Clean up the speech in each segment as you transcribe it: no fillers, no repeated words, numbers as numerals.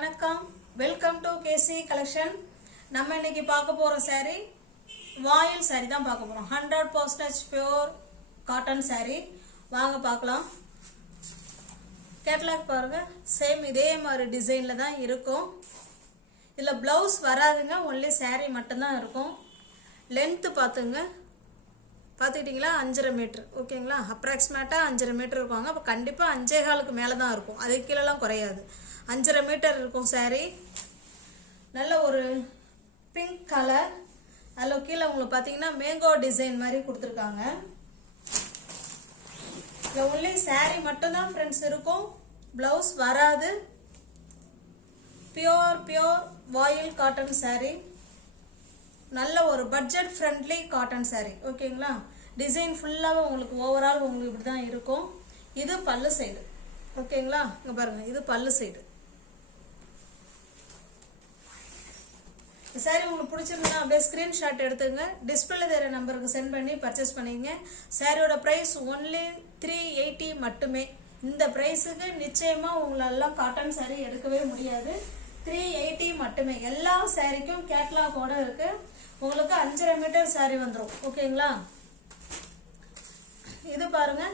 வணக்கம், welcome to KC collection. நம்ம இன்னைக்கு பார்க்க போற saree வாயில் saree தான் பார்க்க போறோம். 100% பியூர் காட்டன் saree. வாங்க பார்க்கலாம். கேட்டலாக் பாருங்க, சேம் இதே மாதிரி டிசைன்ல தான் இருக்கும். இதுல பிளவுஸ் வராதுங்க, ஒன்லி saree மட்டும் தான் இருக்கும். லென்த் பாத்துங்க, பார்த்துக்கிட்டிங்களா 5.5 மீட்டர். ஓகேங்களா, அப்ராக்சிமேட்டாக 5.5 மீட்டர் இருக்குவாங்க. அப்போ கண்டிப்பாக 5.25க்கு மேலே தான் இருக்கும், அதுக்கு கீழெல்லாம் குறையாது. 5.5 மீட்டர் இருக்கும் saree. நல்ல ஒரு பிங்க் கலர், அதில் கீழே உங்களுக்கு பார்த்தீங்கன்னா மேங்கோ டிசைன் மாதிரி கொடுத்துருக்காங்க. இதில் ஒன்லி saree மட்டும்தான் ஃப்ரெண்ட்ஸ் இருக்கும், ப்ளவுஸ் வராது. பியோர் வாயில் காட்டன் saree. நல்ல ஒரு பட்ஜெட் ஃப்ரெண்ட்லி காட்டன் saree. ஓகேங்களா, டிசைன் ஃபுல்லாக உங்களுக்கு ஓவரால் உங்களுக்கு இப்படி தான் இருக்கும். இது பல்லு சைடு. ஓகேங்களா, இங்கே பாருங்க, இது பல்லு சைடு. சாரி உங்களுக்கு பிடிச்சிருந்தா அப்படியே ஸ்கிரீன்ஷாட் எடுத்துங்க, டிஸ்பிளே தெரிய நம்பருக்கு சென்ட் பண்ணி பர்ச்சேஸ் பண்ணிங்க. சாரியோட ப்ரைஸ் ஒன்லி 380 மட்டுமே. இந்த ப்ரைஸுக்கு நிச்சயமாக உங்களெல்லாம் காட்டன் சாரி எடுக்கவே முடியாது. 380 மட்டுமே. எல்லா சாரிக்கும் கேட்லாகோட இருக்கு. உங்களுக்கு 5.5 மீட்டர் சாரி வந்துடும். ஓகேங்களா, இது பாருங்க,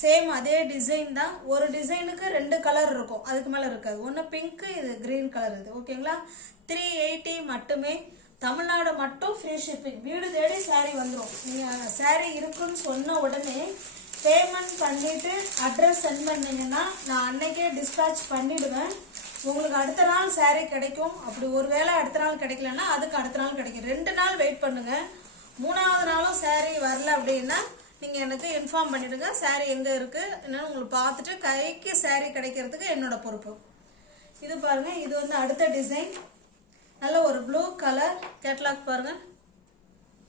சேம் அதே டிசைன் தான். ஒரு டிசைனுக்கு 2 கலர் இருக்கும், அதுக்கு மேல இருக்காது. ஒன்று பிங்க், இது கிரீன் கலர். இது ஓகேங்களா, 380 மட்டுமே. தமிழ்நாடு மட்டும் ஃப்ரீ ஷிப்பிங். வீடு தேடி சாரி வந்துடும். நீங்கள் சாரி இருக்குன்னு சொன்ன உடனே பேமெண்ட் பண்ணிட்டு அட்ரஸ் சென்ட் பண்ணீங்கன்னா நான் அன்னைக்கே டிஸ்பேட்ச் பண்ணிடுவேன். உங்களுக்கு அடுத்த நாள் சாரி கிடைக்கும். அப்படி ஒருவேளை அடுத்த நாள் கிடைக்கலன்னா அதுக்கு அடுத்த நாள் கிடைக்கும். 2 நாள் வெயிட் பண்ணுங்க. 3வது நாளும் சாரி வரல அப்படின்னா நீங்க எனக்கு இன்ஃபார்ம் பண்ணிடுங்க, சாரி எங்க இருக்கு என்னன்னு உங்களுக்கு பார்த்துட்டு கைக்கு சாரி கிடைக்கிறதுக்கு என்னோட பொறுப்பு. இது பாருங்க, இது வந்து அடுத்த டிசைன். நல்ல ஒரு ப்ளூ கலர். கேட்லாக் பாருங்க,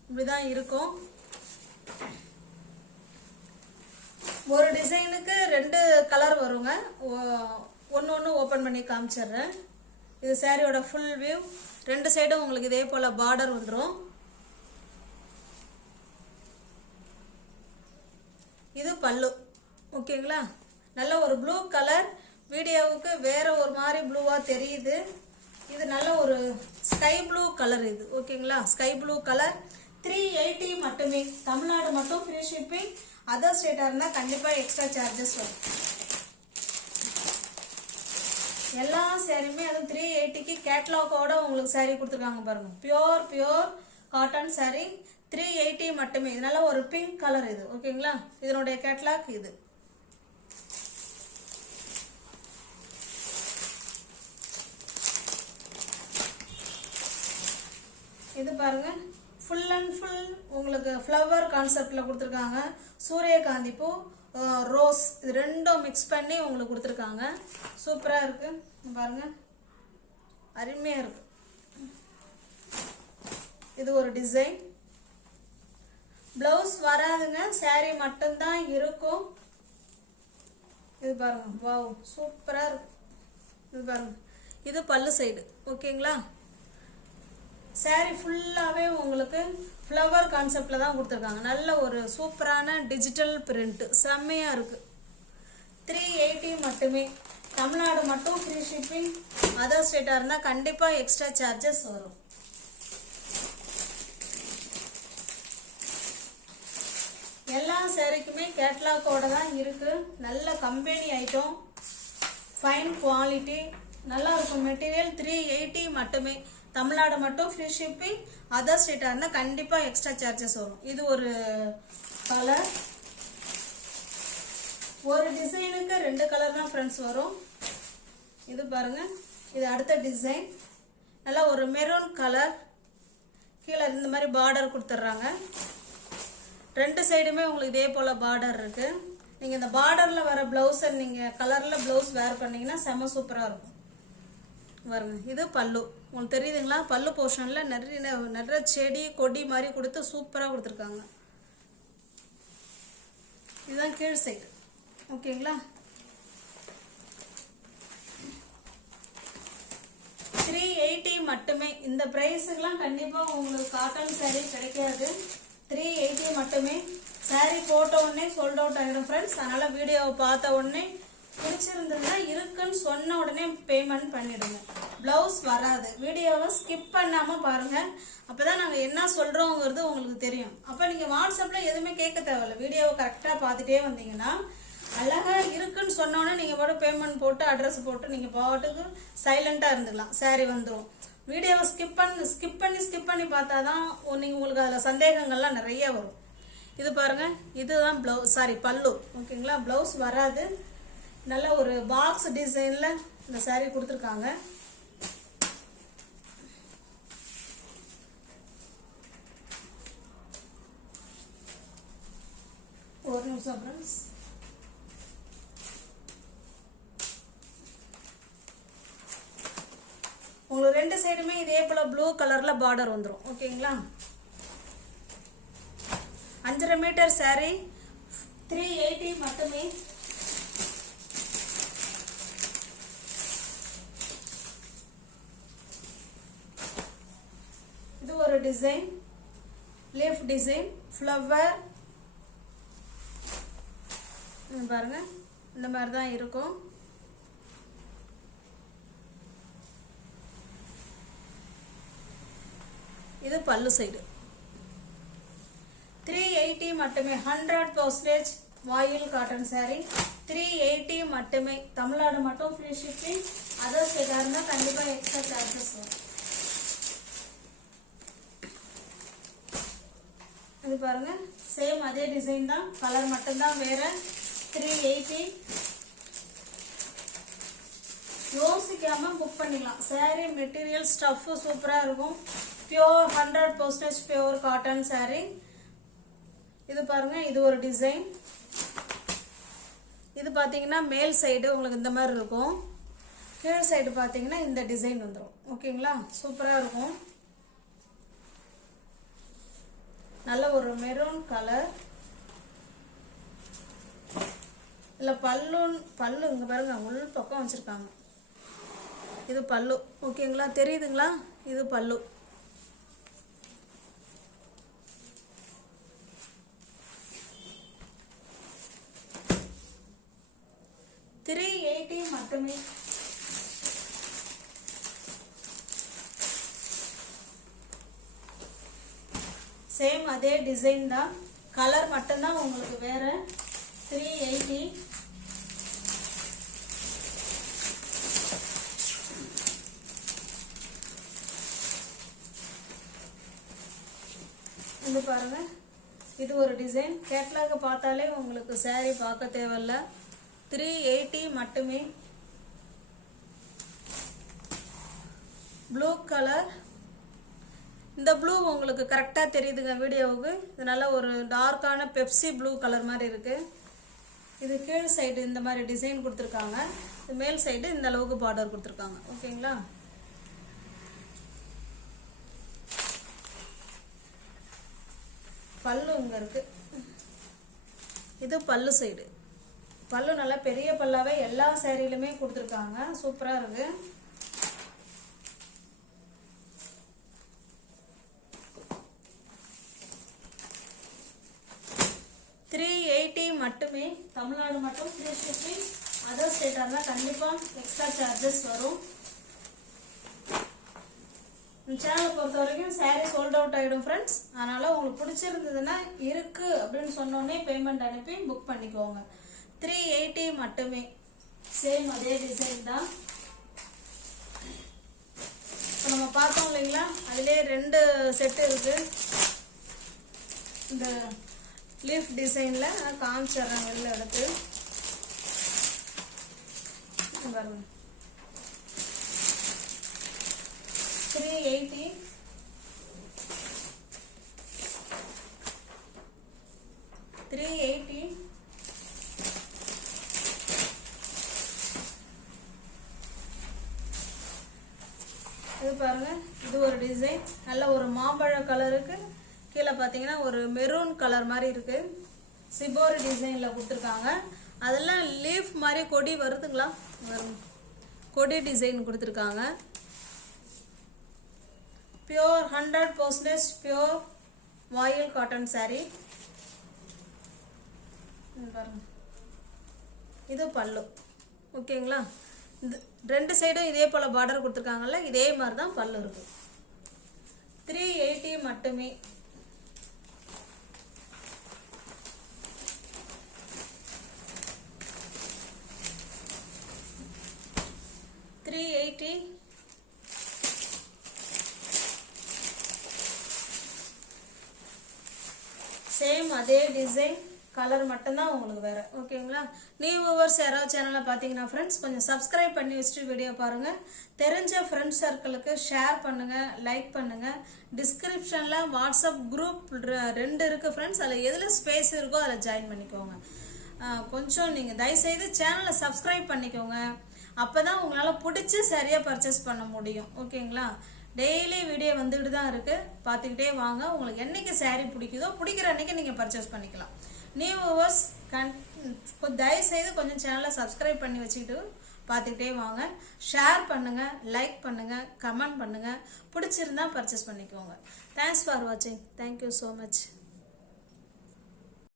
இப்படிதான் இருக்கும். ஒரு டிசைனுக்கு 2 கலர் வருங்க. ஒன்று ஓப்பன் பண்ணி காமிச்சிடுறேன். இது சாரியோட ஃபுல் வியூ. 2 சைடும் உங்களுக்கு இதே போல பார்டர் வந்துடும். இது பல்லு. ஓகேங்களா, நல்ல ஒரு ப்ளூ கலர். வீடியோவுக்கு வேற ஒரு மாதிரி ப்ளூவா தெரியுது. இது நல்ல ஒரு ஸ்கை ப்ளூ கலர். இது ஓகேங்களா, ஸ்கை ப்ளூ கலர். 380 மட்டுமே. தமிழ்நாடு மட்டும் ஃப்ரீ ஷிப்பிங். அதர் ஸ்டேட்டா இருந்தா கண்டிப்பா எக்ஸ்ட்ரா சார்ஜஸ் வரும். எல்லா சாரியுமே அதுவும் 380க்கு கேட்லாகோட உங்களுக்கு சாரி கொடுத்துருக்காங்க பாருங்க. Pure cotton sorry. 380 மட்டுமே. இதனால ஒரு பிங்க் கலர். இது ஓகேங்களா, இதனுடைய கேட்லாக் இது. இது பாருங்க, ஃபுல் அண்ட் ஃபுல் உங்களுக்கு ஃப்ளவர் கான்செப்ட்ல கொடுத்துருக்காங்க. சூரியகாந்தி பூ, ரோஸ், இது ரெண்டும் மிக்ஸ் பண்ணி உங்களுக்கு கொடுத்துருக்காங்க. சூப்பரா இருக்கு பாருங்க, அருமையா இருக்கு. இது ஒரு டிசைன். பிளவுஸ் வராதுங்க, சாரி மட்டும்தான் இருக்கும். இது பாருங்க, வாவ் சூப்பரா இருக்கு. இது பாருங்க, இது பல்லு சைடு. ஓகேங்களா, சாரி ஃபுல்லாவே உங்களுக்கு ஃப்ளவர் கான்செப்ட்ல தான் கொடுத்துருக்காங்க. நல்ல ஒரு சூப்பரான டிஜிட்டல் பிரிண்ட், செம்மையா இருக்கு. 380 மட்டுமே. தமிழ்நாடு மட்டும் ஃப்ரீ ஷிப்பிங். அதர் ஸ்டேட்டா இருந்தா கண்டிப்பா எக்ஸ்ட்ரா சார்ஜஸ் வரும். எல்லா சாரிக்குமே கேட்லாகோட தான் இருக்கு. நல்ல கம்பெனி ஐட்டம், ஃபைன் குவாலிட்டி, நல்லா இருக்கும் மெட்டீரியல். 380 மட்டுமே. தமிழ்நாடு மட்டும் ஃப்ரீ ஷிப்பிங். அதர் ஸ்டேட்டா இருந்தா கண்டிப்பா எக்ஸ்ட்ரா சார்ஜஸ் வரும். இது ஒரு கலர். ஒரு டிசைனுக்கு 2 கலர் தான் ஃப்ரெண்ட்ஸ் வரும். இது பாருங்க, இது அடுத்த டிசைன். நல்லா ஒரு மெரூன் கலர். கீழே இந்த மாதிரி பார்டர் கொடுத்துட்றாங்க. 2 சைடுமே உங்களுக்கு இதே போல பார்டர் இருக்கு. நீங்க இந்த பார்டர்ல வர பிளவுஸ் நீங்க கலர்ல பிளவுஸ் வேர் பண்ணீங்கன்னா செம சூப்பரா இருக்கும். பாருங்க, இது பல்லு. உங்களுக்கு தெரியுதுங்களா, பல்லு போர்ஷன்ல நிறைய செடி கொடி மாதிரி கொடுத்து சூப்பரா கொடுத்துருக்காங்க. இதுதான் கீழ் சைடு. ஓகேங்களா, 380 மட்டுமே. இந்த பிரைஸுக்கெல்லாம் கண்டிப்பா உங்களுக்கு காட்டன் சாரி கிடைக்காது. 380 மட்டுமே. சாரி போட்ட உடனே சோல்ட் அவுட் ஆகிடும் ஃப்ரெண்ட்ஸ். அதனால வீடியோவை பார்த்த உடனே பிடிச்சிருந்ததுன்னா இருக்குன்னு சொன்ன உடனே பேமெண்ட் பண்ணிடுங்க. ப்ளவுஸ் வராது. வீடியோவை ஸ்கிப் பண்ணாமல் பாருங்கள். அப்போ தான் நாங்கள் என்ன சொல்கிறோங்கிறது உங்களுக்கு தெரியும். அப்போ நீங்கள் வாட்ஸ்அப்பில் எதுவுமே கேட்க தேவையில்லை. வீடியோவை கரெக்டாக பார்த்துட்டே வந்தீங்கன்னா அழகாக இருக்குன்னு சொன்னோன்னே நீங்கள் பாட்டு பேமெண்ட் போட்டு அட்ரஸ் போட்டு நீங்கள் பாட்டுக்கு சைலண்ட்டாக இருந்துக்கலாம். சாரி வந்துடும். வீடியோவை ஸ்கிப் பண்ணி பார்த்தா தான் உங்களுக்கு அதில் சந்தேகங்கள்லாம் நிறைய வரும். இது பாருங்கள், இதுதான் ப்ளவுஸ், சாரி பல்லு. ஓகேங்களா, ப்ளவுஸ் வராது. நல்ல ஒரு பாக்ஸ் டிசைனில் இந்த சாரி கொடுத்துருக்காங்க. ஒரு நிமிஷம் ஃப்ரெண்ட்ஸ். உங்களுக்கு ரெண்டு சைடுமே இதே போல் ப்ளூ கலரில் பார்டர் வந்துடும். ஓகேங்களா, 5.5 மீட்டர் சாரி 380 மட்டுமே. இது ஒரு டிசைன், லீஃப் டிசைன், ஃப்ளவர் பாருங்க, இந்த மாதிரி தான் இருக்கும். இது பல்லு சைடு. 380 மட்டுமே. 100% வாயில் காட்டன் சாரி 380 மட்டுமே. தமிழ்நாடு மட்டும் ஃப்ரீ ஷிப்பிங். அதர் ஸ்டேட்டா இருந்தால் கண்டிப்பாக எக்ஸ்ட்ரா சார்ஜஸ் வரும். இது பாருங்க, சேம் அதே டிசைன் தான், கலர் மட்டும்தான் வேற. 380. யோசிக்காம புக் பண்ணிக்கலாம். சாரி மெட்டீரியல் ஸ்டஃப் சூப்பராக இருக்கும். Pure 100% pure cotton sorry. இது பாருங்க, இது ஒரு டிசைன். இது பார்த்தீங்கன்னா மேல் சைடு உங்களுக்கு இந்த மாதிரி இருக்கும். கீழ் சைடு பார்த்தீங்கன்னா இந்த டிசைன் வந்துடும். ஓகேங்களா, சூப்பராக இருக்கும். நல்ல ஒரு மெரூன் கலர். இல்லை பல்லு இங்கே பாருங்க, உள் பக்கம் வச்சுருக்காங்க. இது பல்லு. ஓகேங்களா, தெரியுதுங்களா? இது பல்லு. $380 மட்டுமே. சேம் அதே டிசைன் தான், கலர் மட்டும்தான் உங்களுக்கு வேற. 380. இது பாருங்க, இது ஒரு டிசைன். கேட்லாக் பார்த்தாலே உங்களுக்கு சாரி பார்க்க தேவையில்ல. 380 மட்டுமே. Blue colour. இந்த ப்ளூ உங்களுக்கு கரெக்டாக தெரியுதுங்க வீடியோவுக்கு. இது நல்ல ஒரு டார்க்கான பெப்சி ப்ளூ கலர் மாதிரி இருக்கு. இது கீழ் சைடு இந்த மாதிரி டிசைன் கொடுத்துருக்காங்க. இது மேல் சைடு இந்த அளவுக்கு பார்டர் கொடுத்துருக்காங்க. ஓகேங்களா, பல்லு இங்கே இருக்கு. இது பல்லு சைடு. பல்லு நல்லா பெரிய பல்லாவே எல்லா சேரீலுமே கொடுத்துருக்காங்க. சூப்பராக இருக்கு. $380 மட்டுமே. தமிழ்நாடு மட்டும் ஃப்ரீ ஷிப்பிங். அதர் ஸ்டேட்டாக இருந்தால் கண்டிப்பாக எக்ஸ்ட்ரா சார்ஜஸ் வரும். சேனலை பொறுத்த வரைக்கும் சாரீ சோல்ட் அவுட் ஆகிடும் ஃப்ரெண்ட்ஸ். அதனால் உங்களுக்கு பிடிச்சிருந்ததுன்னா இருக்குது அப்படின்னு சொன்னோன்னே பேமெண்ட் அனுப்பி புக் பண்ணிக்கோங்க. 380 மட்டுமே. சேம் அதே டிசைன் தான். இப்போ நம்ம பார்த்தோம் இல்லைங்களா, அதிலே 2 செட்டு இருக்கு. இந்த லீஃப் டிசைனில் நான் காமிச்சிட்றேன் வெளில எடுத்து பாருங்க. 380. இது பாருங்க, இது ஒரு டிசைன். நல்ல ஒரு மாம்பழ கலருக்கு கீழே பார்த்தீங்கன்னா ஒரு மெரூன் கலர் மாதிரி இருக்கு. சிபோரி டிசைனில் கொடுத்துருக்காங்க. அதெல்லாம் லீஃப் மாதிரி கொடி வருதுங்களா, கொடி டிசைன் கொடுத்துருக்காங்க. பியோர் 100% பியோர் வாயில் காட்டன் சாரி. பாருங்க, இது பல்லு. ஓகேங்களா, ரெண்டு சைடும் இதே போல பார்டர் கொடுத்துருக்காங்கல்ல, இதே மாதிரி தான் பல்லு இருக்கு. 380 மட்டுமே. சேம் அதே டிசைன், கலர் மட்டும்தான் உங்களுக்கு வேற. ஓகேங்களா? நியூ வியூவர்ஸ் யாராவது சேனலை பார்த்தீங்கன்னா ஃப்ரெண்ட்ஸ் கொஞ்சம் சப்ஸ்கிரைப் பண்ணி வச்சுட்டு வீடியோ பாருங்க. தெரிஞ்ச ஃப்ரெண்ட்ஸ் சர்க்கிளுக்கு ஷேர் பண்ணுங்க, லைக் பண்ணுங்க. டிஸ்கிரிப்ஷன்ல வாட்ஸ்அப் குரூப் 2 இருக்கு ஃப்ரெண்ட்ஸ். அதில் எதில் ஸ்பேஸ் இருக்கோ அதில் ஜாயின் பண்ணிக்கோங்க. கொஞ்சம் நீங்கள் தயவுசெய்து சேனலை சப்ஸ்கிரைப் பண்ணிக்கோங்க. அப்போதான் உங்களால் பிடிச்சி சரியாக பர்ச்சேஸ் பண்ண முடியும். ஓகேங்களா? டெய்லி வீடியோ வந்துட்டு தான் இருக்கு, பார்த்துக்கிட்டே வாங்க. உங்களுக்கு என்னைக்கு சாரீ பிடிக்குதோ பிடிக்கிற அன்னைக்கு நீங்கள் பர்ச்சேஸ் பண்ணிக்கலாம். நியூ வியூவர்ஸ் தயவுசெய்து கொஞ்சம் சேனலை சப்ஸ்கிரைப் பண்ணி வச்சுக்கிட்டு பார்த்துக்கிட்டே வாங்க. ஷேர் பண்ணுங்க, லைக் பண்ணுங்க, கமெண்ட் பண்ணுங்க. பிடிச்சிருந்தா பர்ச்சேஸ் பண்ணிக்கோங்க. தேங்க்ஸ் ஃபார் வாட்சிங். Thank you so much.